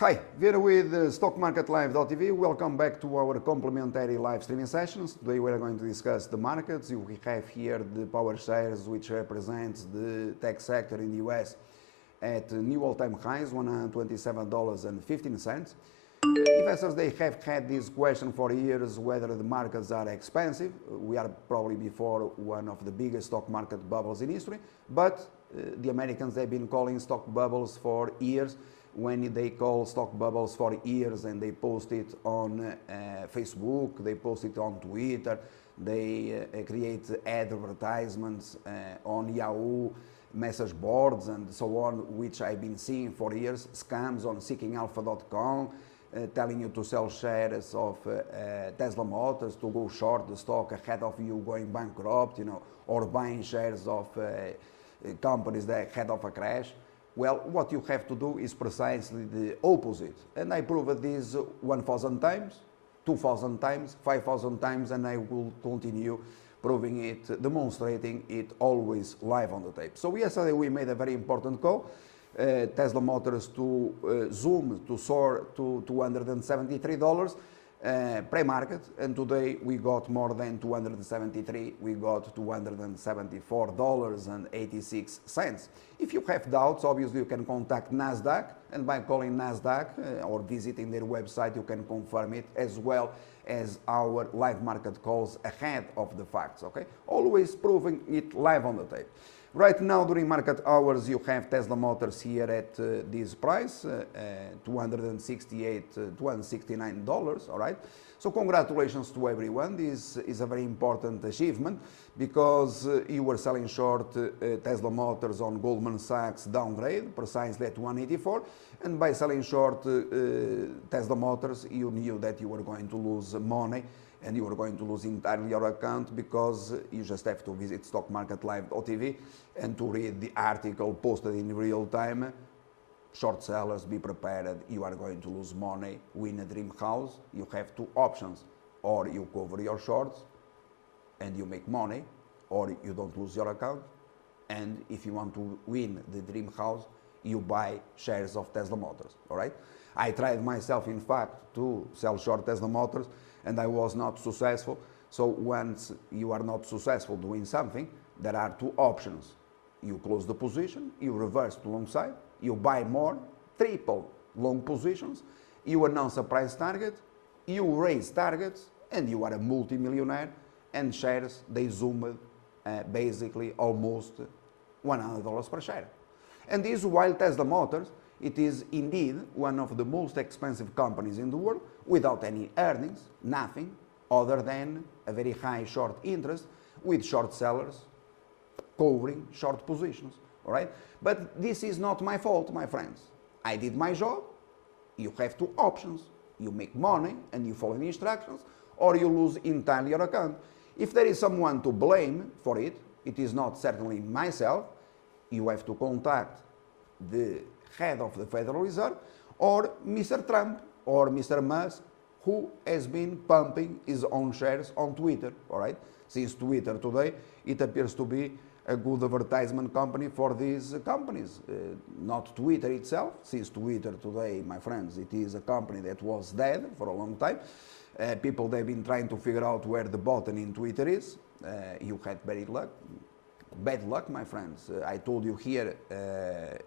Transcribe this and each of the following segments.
Hi, Vieira with StockMarketLive.tv. Welcome back to our complimentary live streaming sessions. Today we are going to discuss the markets. We have here the power shares, which represents the tech sector in the US at new all-time highs, $127.15. Investors, they have had this question for years, whether the markets are expensive. We are probably before one of the biggest stock market bubbles in history, but the Americans have been calling stock bubbles for years. When they call stock bubbles for years and they post it on Facebook, they post it on Twitter, they create advertisements on Yahoo message boards and so on, which I've been seeing for years, scams on seekingalpha.com, telling you to sell shares of Tesla Motors, to go short the stock ahead of you going bankrupt, or buying shares of companies that ahead of a crash. Well, what you have to do is precisely the opposite. And I proved this 1,000 times, 2,000 times, 5,000 times, and I will continue proving it, demonstrating it always live on the tape. So yesterday we made a very important call. Tesla Motors to zoom, to soar to $273 pre-market, and today we got more than 273, we got $274.86. If you have doubts, obviously you can contact NASDAQ, and by calling NASDAQ or visiting their website, you can confirm it, as well as our live market calls ahead of the facts, okay? Always proving it live on the tape. Right now, during market hours, you have Tesla Motors here at this price, $269, all right? So congratulations to everyone. This is a very important achievement because you were selling short Tesla Motors on Goldman Sachs downgrade, precisely at 184, and by selling short Tesla Motors, you knew that you were going to lose money, and you are going to lose entirely your account because you just have to visit StockMarketLive.tv and to read the article posted in real time. Short sellers, be prepared, you are going to lose money, win a dream house. You have two options: or you cover your shorts and you make money, or you don't lose your account. And if you want to win the dream house, you buy shares of Tesla Motors, all right? I tried myself, in fact, to sell short Tesla Motors, and I was not successful. So once you are not successful doing something, there are two options. You close the position, you reverse to long side, you buy more, triple long positions, you announce a price target, you raise targets, and you are a multi-millionaire, and shares, they zoomed basically almost $100 per share. And this while Tesla Motors, it is indeed one of the most expensive companies in the world, without any earnings, nothing other than a very high short interest, with short sellers covering short positions, all right? But this is not my fault, my friends. I did my job. You have two options. You make money and you follow the instructions, or you lose entirely your account. If there is someone to blame for it, it is not certainly myself. You have to contact the head of the Federal Reserve, or Mr. Trump, or Mr. Musk, who has been pumping his own shares on Twitter, all right? Since Twitter today, it appears to be a good advertisement company for these companies, not Twitter itself. Since Twitter today, my friends, it is a company that was dead for a long time. People, they've been trying to figure out where the button in Twitter is. You had bad luck, my friends. I told you here,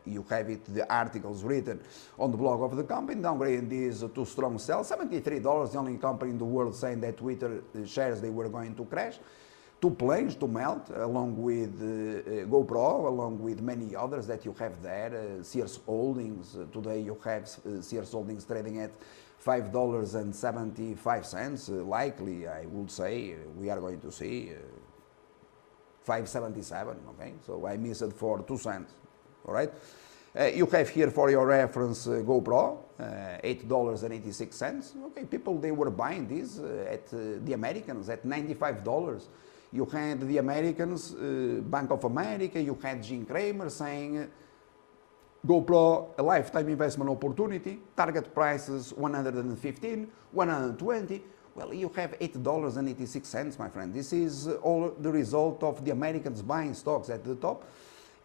you have it, the articles written on the blog of the company, downgrading this to strong sell. $73, the only company in the world saying that Twitter shares, they were going to crash. Two planes to melt, along with GoPro, along with many others that you have there. Sears Holdings, today you have Sears Holdings trading at $5.75, likely, I would say, we are going to see $5.77, okay? So I missed it for 2 cents, all right? You have here for your reference GoPro, $8.86. Okay, people, they were buying this at the Americans at $95. You had the Americans, Bank of America, you had Jim Cramer saying, GoPro, a lifetime investment opportunity, target prices 115, 120. Well, you have $8.86, my friend. This is all the result of the Americans buying stocks at the top.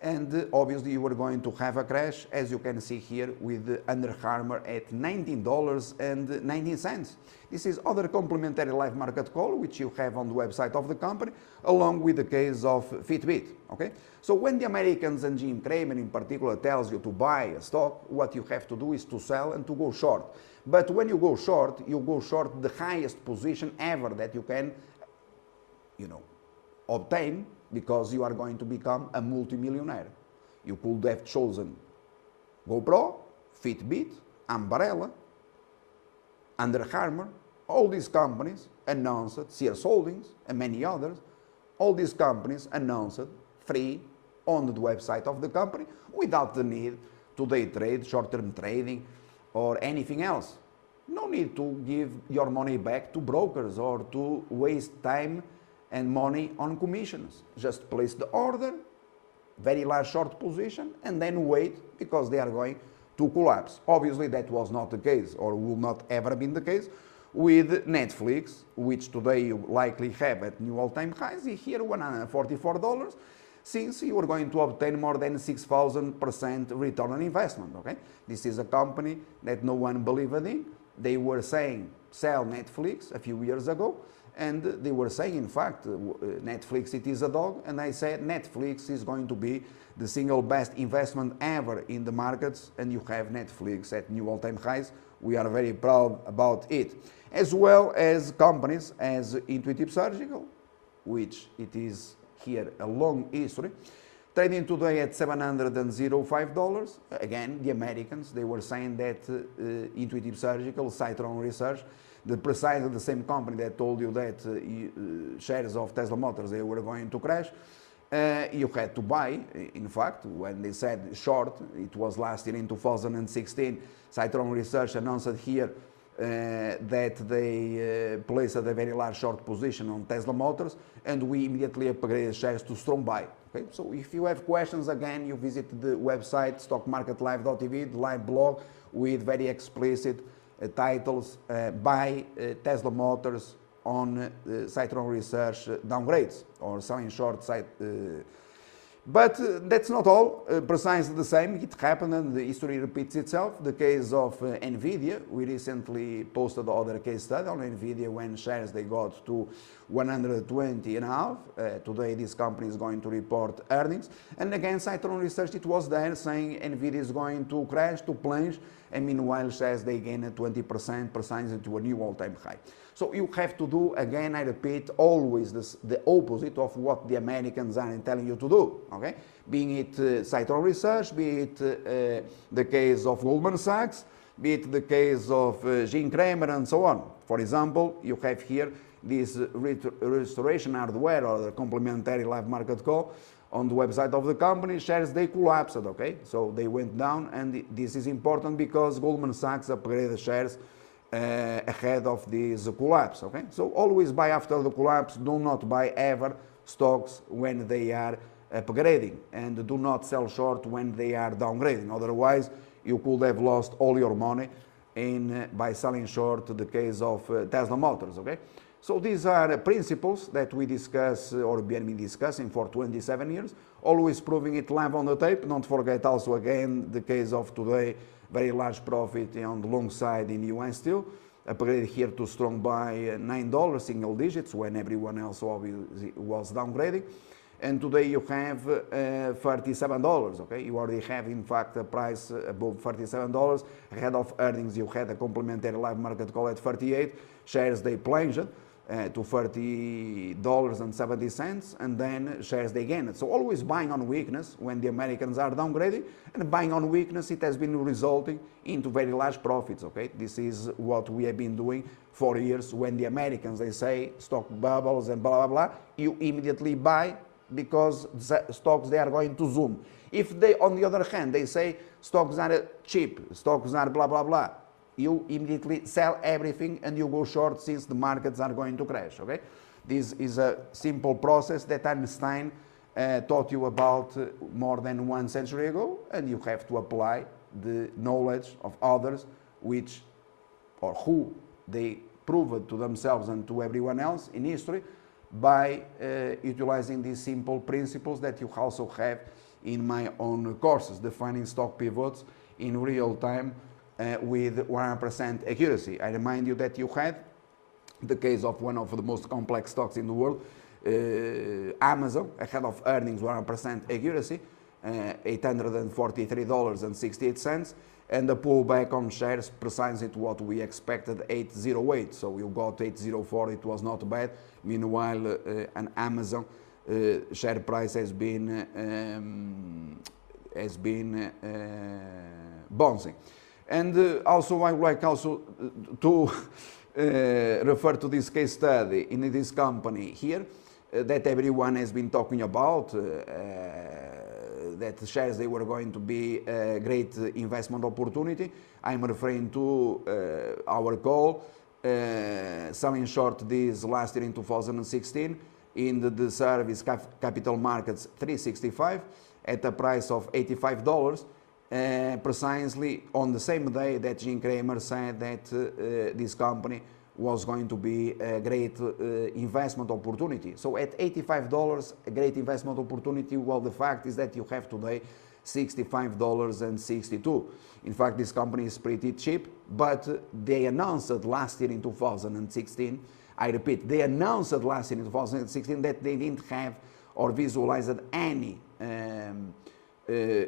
and obviously you are going to have a crash, as you can see here with Under Armour at $19.19. This is other complementary live market call which you have on the website of the company, along with the case of Fitbit. Okay, so when the Americans and Jim Cramer in particular tells you to buy a stock, what you have to do is to sell and to go short. But when you go short the highest position ever that you can, obtain, because you are going to become a multimillionaire. You could have chosen GoPro, Fitbit, Umbrella, Under Armour, all these companies announced, Sears Holdings and many others, all these companies announced free on the website of the company without the need to day trade, short-term trading or anything else. No need to give your money back to brokers or to waste time and money on commissions. Just place the order, very large short position, and then wait because they are going to collapse. Obviously that was not the case, or will not ever been the case, with Netflix, which today you likely have at new all-time highs, here $144, since you are going to obtain more than 6,000% return on investment. Okay, this is a company that no one believed in. They were saying sell Netflix a few years ago, and they were saying, in fact, Netflix, it is a dog, and I said Netflix is going to be the single best investment ever in the markets, and you have Netflix at new all-time highs. We are very proud about it. As well as companies as Intuitive Surgical, which it is here a long history, trading today at $705. Again, the Americans, they were saying that Intuitive Surgical, Citron Research, precisely the same company that told you that shares of Tesla Motors, they were going to crash. You had to buy. In fact, when they said short, it was last year in 2016. Citron Research announced here that they placed a very large short position on Tesla Motors, and we immediately upgraded shares to strong buy. Okay? So if you have questions, again, you visit the website stockmarketlive.tv, the live blog with very explicit titles, buy Tesla Motors on Citron Research downgrades or selling short side. But that's not all. Precisely the same, it happened and the history repeats itself. The case of NVIDIA, we recently posted the other case study on NVIDIA when shares they got to 120.5. Today this company is going to report earnings. And again, Citron Research, it was there saying NVIDIA is going to crash, to plunge, and meanwhile shares they gain 20%, precisely to a new all-time high. So you have to do, again, I repeat, always the opposite of what the Americans are telling you to do, okay? Being it Citron Research, be it the case of Goldman Sachs, be it the case of Jim Cramer and so on. For example, you have here this restoration hardware or the complementary live market call on the website of the company. Shares, they collapsed, okay? So they went down, and this is important because Goldman Sachs upgraded the shares ahead of this collapse, okay? So always buy after the collapse. Do not buy ever stocks when they are upgrading, and do not sell short when they are downgrading. Otherwise, you could have lost all your money by selling short the case of Tesla Motors, okay? So these are principles that we discuss, or been discussing for 27 years, always proving it live on the tape. Don't forget also again the case of today, very large profit on the long side in US Steel, upgraded here to strong buy $9, single digits, when everyone else obviously was downgrading. And today you have $37, okay? You already have, in fact, a price above $37. Ahead of earnings, you had a complementary live market call at 38. Shares, they plunged to $30.70, and then shares they gained. So always buying on weakness when the Americans are downgrading, and buying on weakness, it has been resulting into very large profits, okay? This is what we have been doing for years. When the Americans, they say stock bubbles and blah, blah, blah, you immediately buy because stocks, they are going to zoom. If they, on the other hand, they say stocks are cheap, stocks are blah, blah, blah, you immediately sell everything and you go short since the markets are going to crash, okay? This is a simple process that Einstein taught you about more than 1 century ago, and you have to apply the knowledge of others which, or who they proved to themselves and to everyone else in history by utilizing these simple principles that you also have in my own courses, defining stock pivots in real time with 100% accuracy. I remind you that you had the case of one of the most complex stocks in the world, Amazon, ahead of earnings, 100% accuracy, $843.68, and the pullback on shares precisely to what we expected, 808. So you got 804, it was not bad. Meanwhile, an Amazon share price has been bouncing. And also I would like also to refer to this case study in this company here that everyone has been talking about, that shares they were going to be a great investment opportunity. I'm referring to our call, selling short this last year in 2016 in the service capital markets 365 at a price of $85. Precisely on the same day that Jim Cramer said that this company was going to be a great investment opportunity. So at $85, a great investment opportunity. Well, the fact is that you have today $65.62. In fact, this company is pretty cheap, but they announced last year in 2016, I repeat, they announced last year in 2016 that they didn't have or visualized any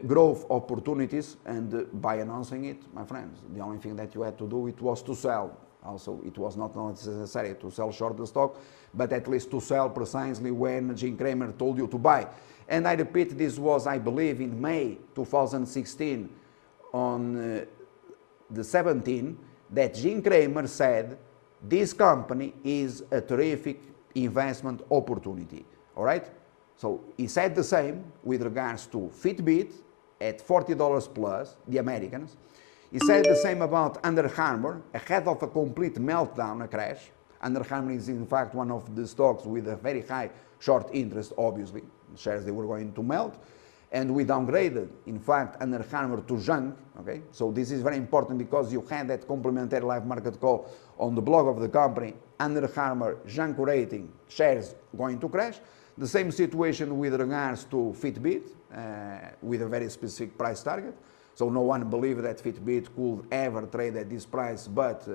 growth opportunities, and by announcing it, my friends, the only thing that you had to do it was to sell. Also, it was not necessary to sell short the stock, but at least to sell precisely when Jim Cramer told you to buy. And I repeat, this was, I believe, in May 2016, on the 17th, that Jim Cramer said this company is a terrific investment opportunity. All right? So he said the same with regards to Fitbit at $40 plus, the Americans. He said the same about Under Armour, ahead of a complete meltdown, a crash. Under Armour is in fact one of the stocks with a very high short interest, obviously. Shares they were going to melt. And we downgraded, in fact, Under Armour to junk. Okay? So this is very important because you had that complimentary live market call on the blog of the company, Under Armour junk rating, shares going to crash. The same situation with regards to Fitbit, with a very specific price target. So no one believed that Fitbit could ever trade at this price, but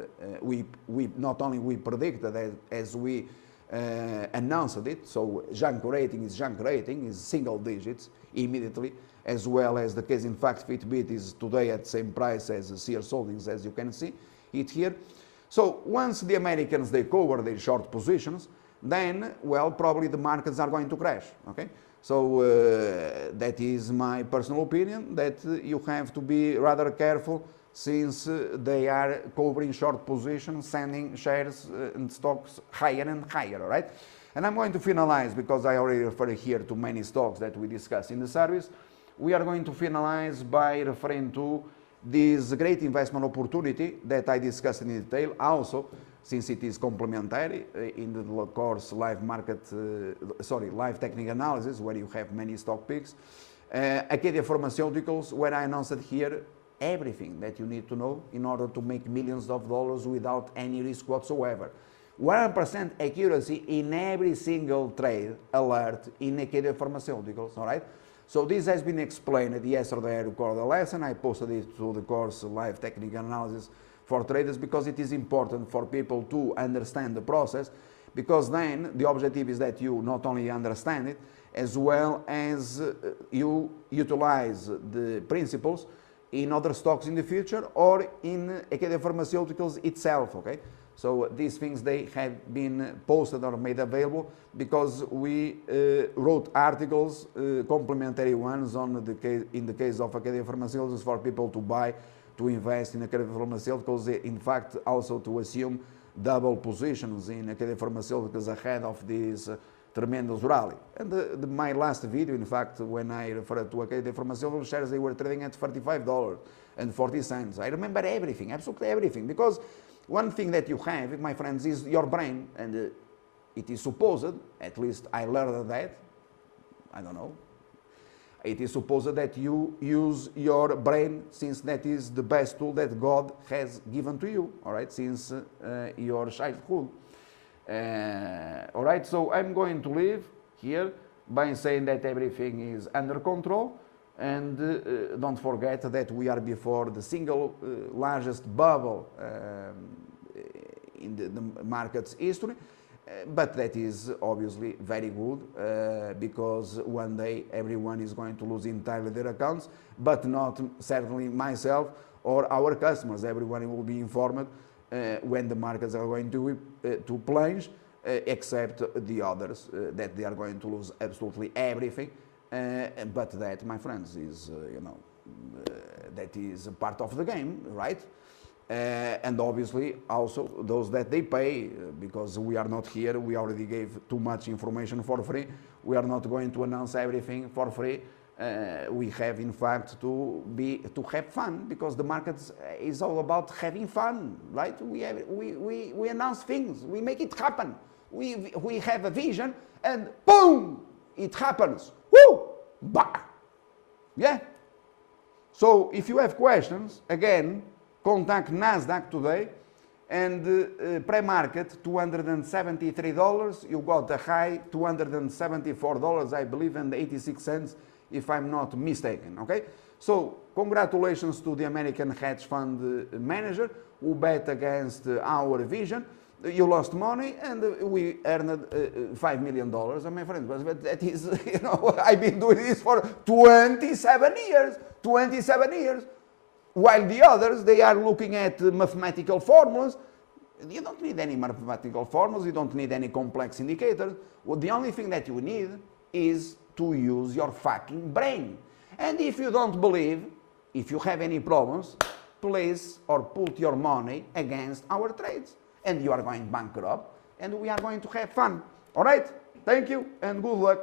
we not only we predicted as we announced it. So junk rating is single digits immediately, as well as the case. In fact, Fitbit is today at the same price as Sears Holdings, as you can see it here. So once the Americans they cover their short positions, then, well, probably the markets are going to crash, okay? So that is my personal opinion, that you have to be rather careful since they are covering short positions, sending shares and stocks higher and higher, all right? And I'm going to finalize, because I already referred here to many stocks that we discussed in the service. We are going to finalize by referring to this great investment opportunity that I discussed in detail, also since it is complementary in the course live technical analysis, where you have many stock picks. Acadia Pharmaceuticals, where I announced here everything that you need to know in order to make millions of dollars without any risk whatsoever. 100% accuracy in every single trade alert in Acadia Pharmaceuticals, all right? So this has been explained yesterday. I recorded a lesson, I posted it to the course live technical analysis for traders, because it is important for people to understand the process, because then the objective is that you not only understand it, as well as you utilize the principles in other stocks in the future or in Acadia Pharmaceuticals itself, okay? So these things, they have been posted or made available because we wrote articles, complementary ones on in the case of Acadia Pharmaceuticals, for people to buy, to invest in Acadia Pharmaceuticals, in fact also to assume double positions in Acadia Pharmaceuticals ahead of this tremendous rally. And my last video, in fact, when I referred to Acadia Pharmaceuticals shares, they were trading at $35.40. I remember everything, absolutely everything, because one thing that you have, my friends, is your brain, and it is supposed, at least I learned that, I don't know, it is supposed that you use your brain, since that is the best tool that God has given to you, all right, since your childhood. All right, so I'm going to leave here by saying that everything is under control. And don't forget that we are before the single largest bubble in the market's history. But that is obviously very good because one day everyone is going to lose entirely their accounts, but not certainly myself or our customers. Everyone will be informed when the markets are going to plunge, except the others that they are going to lose absolutely everything. But that, my friends, is that is a part of the game, right? And obviously also those that they pay, because we are not here, we already gave too much information for free. We are not going to announce everything for free. We have in fact to have fun, because the market is all about having fun, right? We announce things, we make it happen. We have a vision and boom, it happens. Woo! Bah! Yeah? So if you have questions, again, contact NASDAQ today, and pre-market $273, you got a high $274, I believe, and 86 cents, if I'm not mistaken, okay? So congratulations to the American hedge fund manager who bet against our vision. You lost money and we earned $5 million, my friend. But that is, I've been doing this for 27 years, 27 years. While the others, they are looking at mathematical formulas. You don't need any mathematical formulas, you don't need any complex indicators. Well, the only thing that you need is to use your fucking brain. And if you don't believe, if you have any problems, place or put your money against our trades. And you are going bankrupt, and we are going to have fun. All right? Thank you, and good luck.